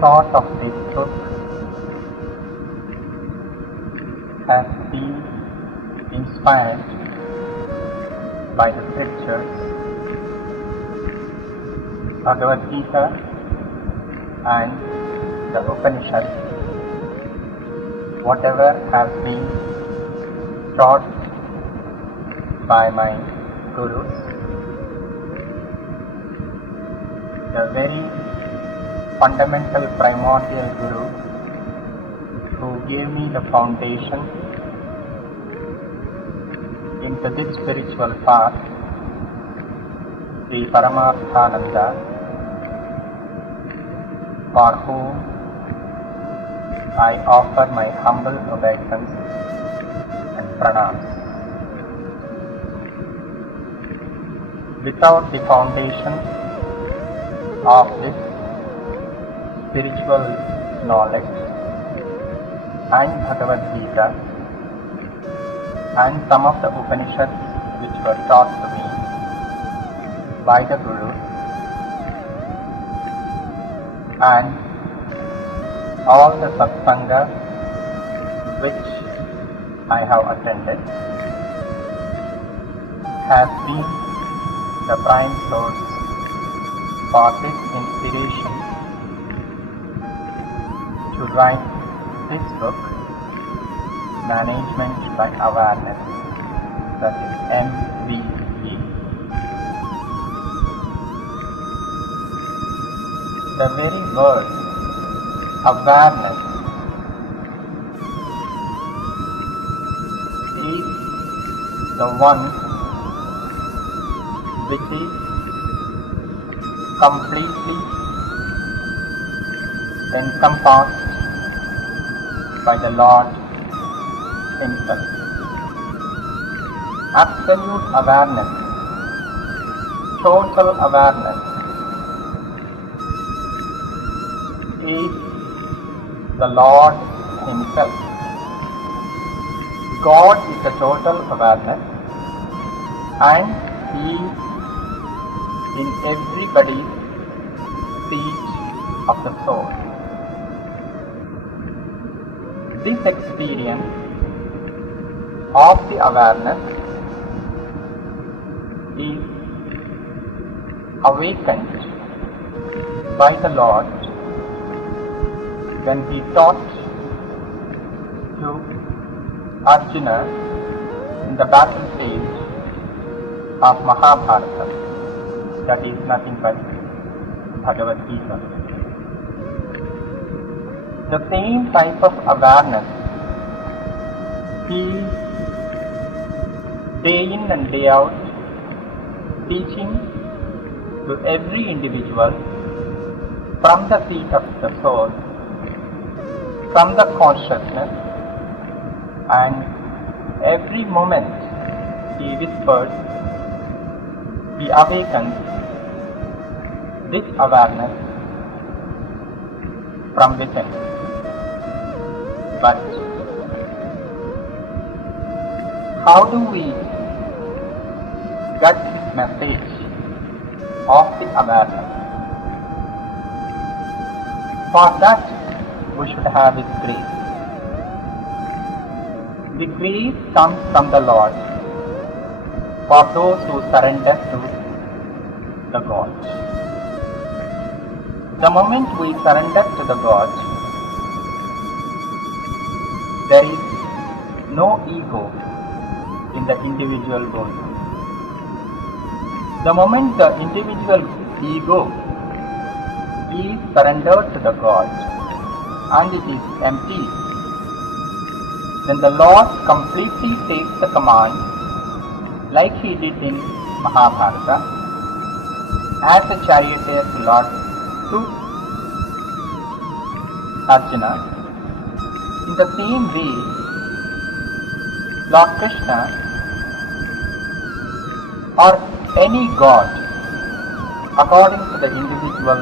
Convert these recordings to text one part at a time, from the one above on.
thought of this book has been inspired by the scriptures, Bhagavad Gita and the Upanishads, whatever has been taught by my gurus, the very fundamental primordial guru who gave me the foundation into this spiritual path, Sri Paramathananda, for whom I offer my humble obeisance and pranams. Without the foundation of this spiritual knowledge and Bhagavad Gita and some of the Upanishads which were taught to me by the Guru, and all the Sathsanghas which I have attended, has been the prime source for this inspiration to write this book, Management by Awareness, that is MVE. The very word awareness is the one which is completely encompassed by the Lord Himself. Absolute awareness, total awareness is the Lord Himself. God is the total awareness, and He is in everybody's seat of the soul. This experience of the awareness is awakened by the Lord when He taught to Arjuna in the battlefield of Mahabharata, that is nothing but Bhagavad Gita. The same type of awareness He is day in and day out teaching to every individual from the seat of the soul, from the consciousness, and every moment He whispers, He awakens this awareness from within. But how do we get this message of the awareness? For that we should have His grace. The grace comes from the Lord for those who surrender to the God. The moment we surrender to the God, there is no ego in the individual goal. The moment the individual ego is surrendered to the God and it is empty, then the Lord completely takes the command like He did in Mahabharata as a charioteer Lord to Arjuna. In the same way, Lord Krishna or any God, according to the individual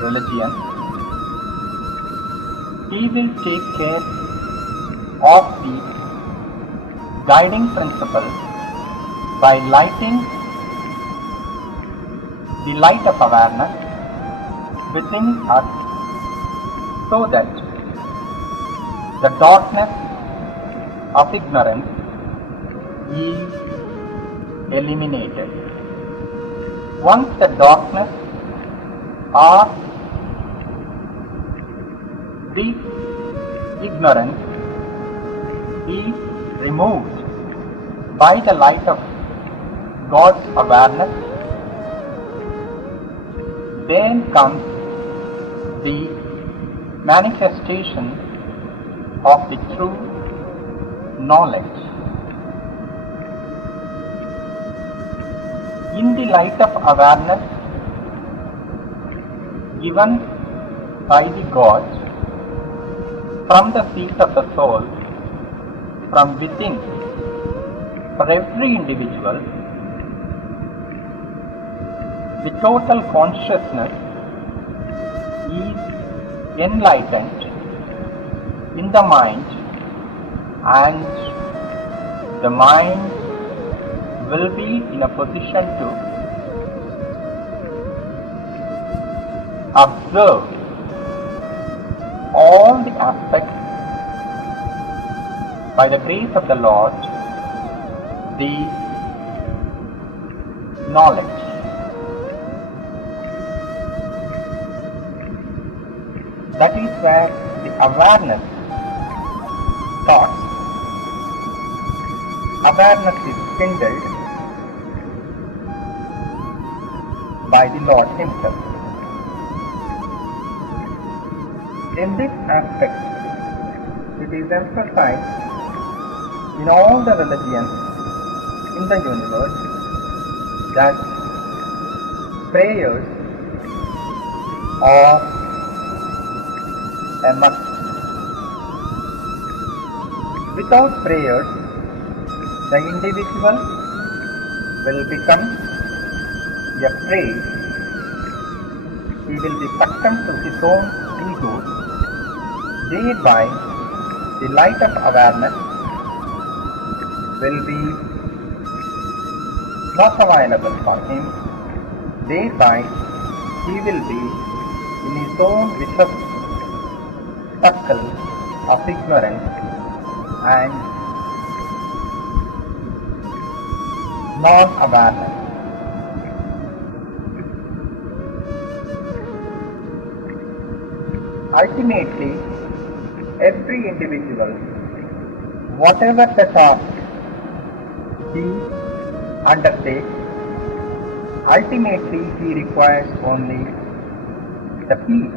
religion, He will take care of the guiding principle by lighting the light of awareness within us so that the darkness of ignorance is eliminated. Once the darkness or the ignorance is removed by the light of God's awareness, then comes the manifestation of the true knowledge. In the light of awareness given by the God from the seat of the soul, from within, for every individual, the total consciousness is enlightened in the mind, and the mind will be in a position to observe all the aspects by the grace of the Lord, the knowledge. That is where the awareness starts. Awareness is kindled by the Lord Himself. In this aspect, it is emphasized in all the religions in the universe that prayers are a must. Without prayers, the individual will become a prey. He will be succumbed to his own ego. Thereby, the light of awareness will be not available for him. Thereby, he will be in his own vicious circle of ignorance and non-awareness. Ultimately, every individual, whatever the task he undertakes, ultimately he requires only the peace.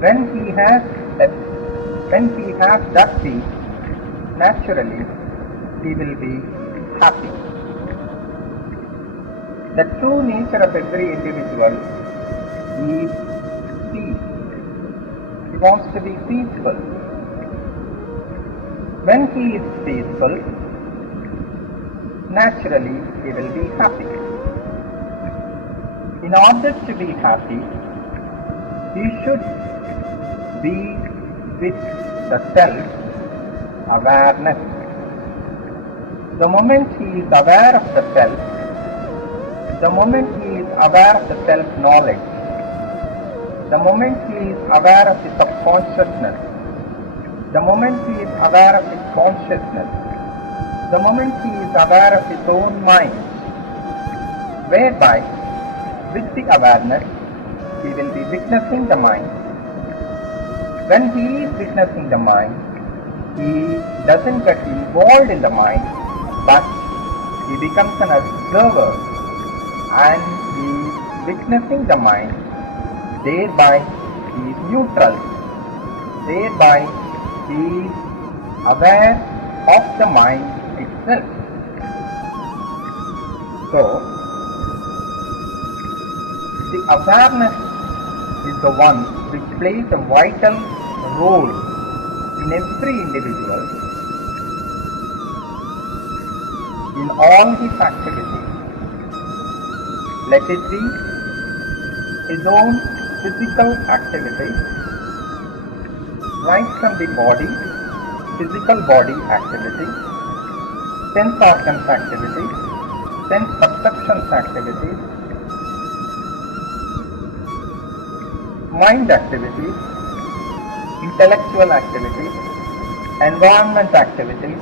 When he has that peace, naturally he will be happy. The true nature of every individual is peace. He wants to be peaceful. When he is peaceful, naturally he will be happy. In order to be happy, he should be with the self-awareness. The moment he is aware of the self, the moment he is aware of the self-knowledge, the moment he is aware of the subconsciousness, the moment he is aware of his consciousness, the moment he is aware of his own mind, whereby with the awareness he will be witnessing the mind. When he is witnessing the mind, he doesn't get involved in the mind, but he becomes an observer and he is witnessing the mind. Thereby he is neutral. Thereby he is aware of the mind itself. So, the awareness is the one which plays a vital role in every individual, in all his activities. Let it be his own physical activities, right from the body, physical body activities, sense organs activities, sense perceptions activities, mind activities, intellectual activities, environment activities,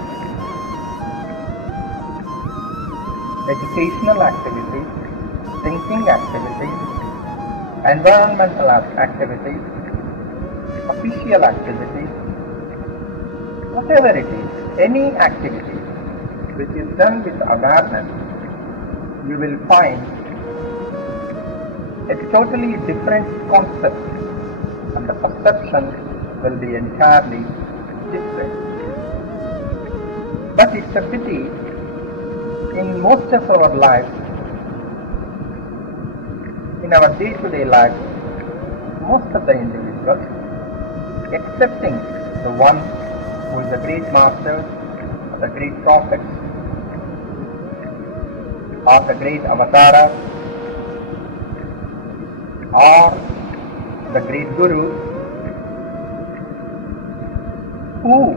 educational activities, thinking activities, environmental activities, official activities, whatever it is, any activity which is done with awareness, you will find a totally different concept and the perception will be entirely different. But it's a pity, in most of our lives, in our day-to-day life, most of the individuals, excepting the one who is the great master, or the great prophet, or the great avatara, or the great guru, who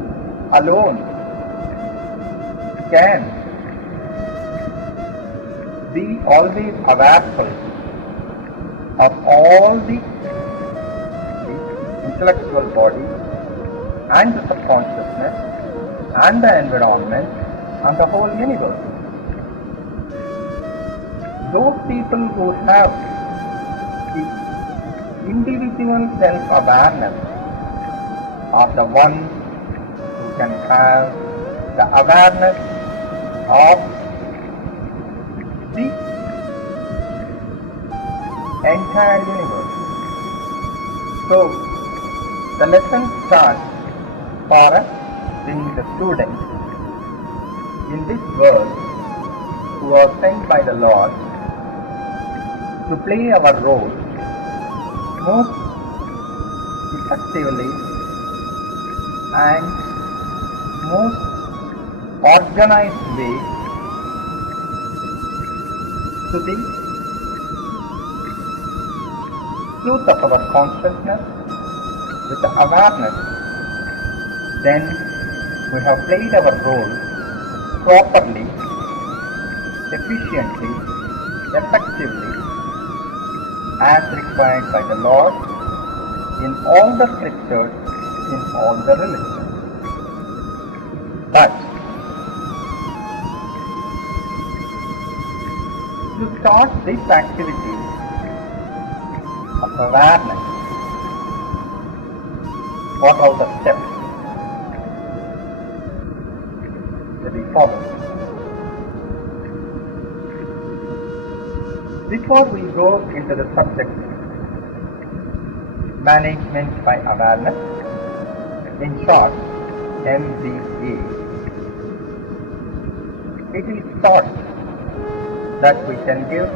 alone can be always awareful of all the intellectual body and the subconsciousness and the environment and the whole universe. Those people who have the individual self-awareness are the ones who can have the awareness of the entire universe. So, the lesson starts for us being the students in this world who are sent by the Lord to play our role most effectively and most organized way to the truth of our consciousness with the awareness. Then we have played our role properly, efficiently, effectively, as required by the Lord in all the scriptures, in all the religions. But to start this activity of awareness, what are the steps to be followed? Before we go into the subject, management by awareness, in short, MBA, it is thought that we can give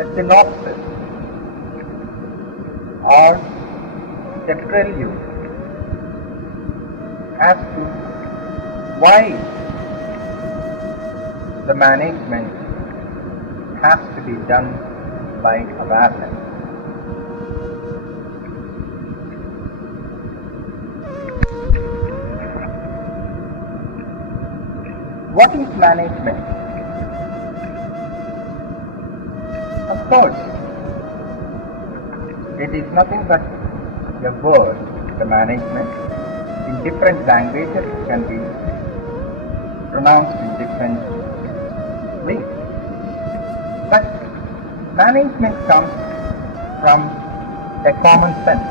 a synopsis or a prelude as to why the management has to be done by awareness. What is management? Of course, it is nothing but a word, the management. In different languages it can be pronounced in different ways. But management comes from a common sense.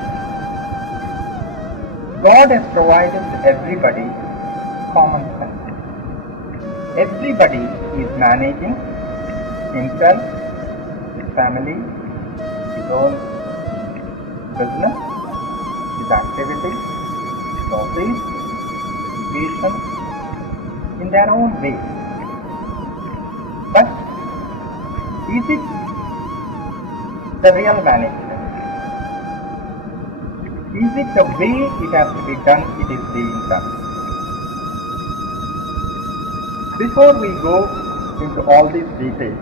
God has provided everybody common sense. Everybody is managing himself, his family, his own business, his activities, his office, education, in their own way. But is it the real management? Is it the way it has to be done, it is being done? Before we go into all these details,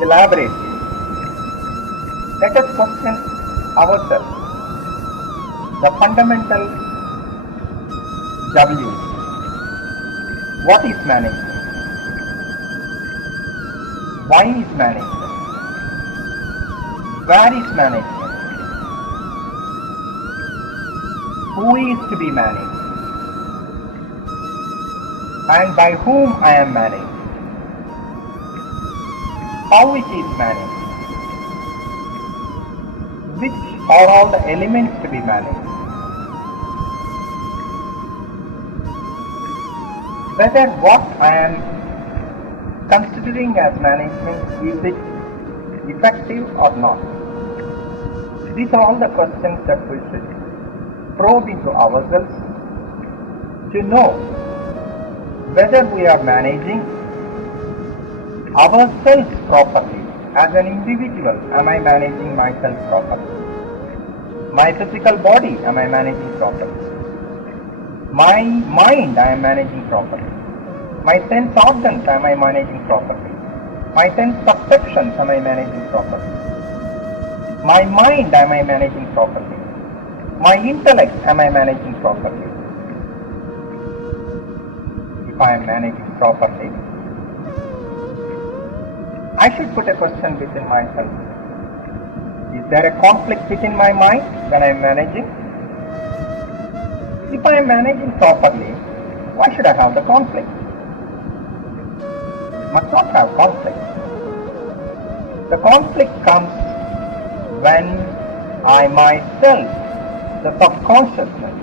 elaborately, let us question ourselves the fundamental W. What is management? Why is management? Where is management? Who is to be managed? And by whom I am managed? How it is managed? Which are all the elements to be managed? Whether what I am considering as management, is it effective or not? These are all the questions that we should probe into ourselves to know whether we are managing ourselves properly. As an individual, am I managing myself properly? My physical body, am I managing properly? My mind, I am managing properly. My sense organs, am I managing properly? My sense perceptions, am I managing properly? My mind, am I managing properly? My intellect, am I managing properly? If I am managing properly, I should put a question within myself. Is there a conflict within my mind when I am managing? If I am managing properly, why should I have the conflict? Must not have conflict. The conflict comes when I myself, the subconsciousness,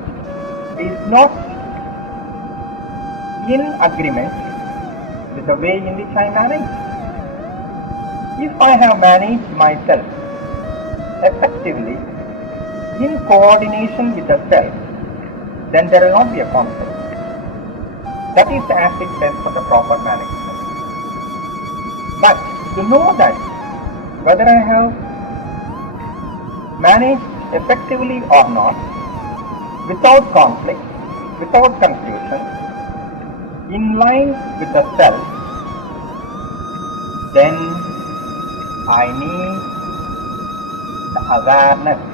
is not in agreement with the way in which I manage. If I have managed myself effectively in coordination with the self, then there will not be a conflict. That is the acid test for the proper management. But to know that whether I have managed effectively or not, without conflict, without confusion, in line with the self, then I need the awareness